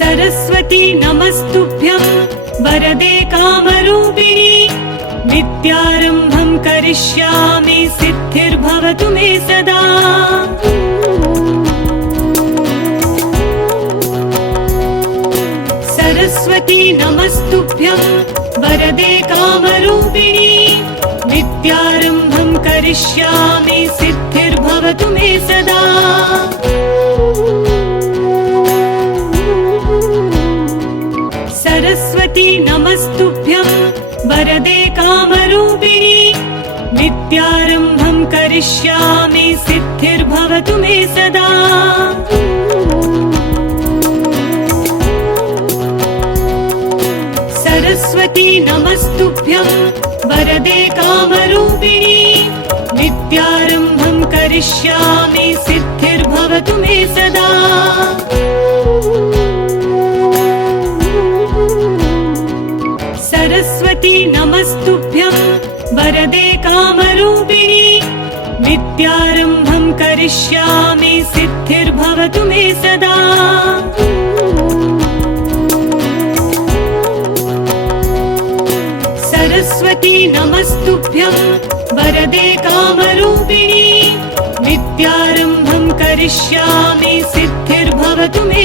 सरस्वती नमस्तुभ्यं वरदे कामरूपिणी विद्यारम्भं करिष्यामि सिद्धिर्भवतु मे सदा। सरस्वती नमस्तुभ्यं वरदे कामरूपिणी विद्यारम्भं करिष्यामि सिद्धिर्भवतु मे सदा। सरस्वती नमस्तुभ्यं वरदे कामरूपिणी विद्यारम्भं करिष्यामि सिद्धिर्भवतु मे सदा। सरस्वती नमस्तुभ्यं वरदे कामरूपिणी विद्यारम्भं करिष्यामि सिद्धिर्भवतु मे सदा। सरस्वती नमस्तुभ्यं वरदे कामरूपिणी विद्यारम्भं करिष्यामि सिद्धिर्भवतु मे सदा। सरस्वती नमस्तुभ्यं वरदे कामरूपिणी विद्यारम्भं करिष्यामि सिद्धिर्भवतु मे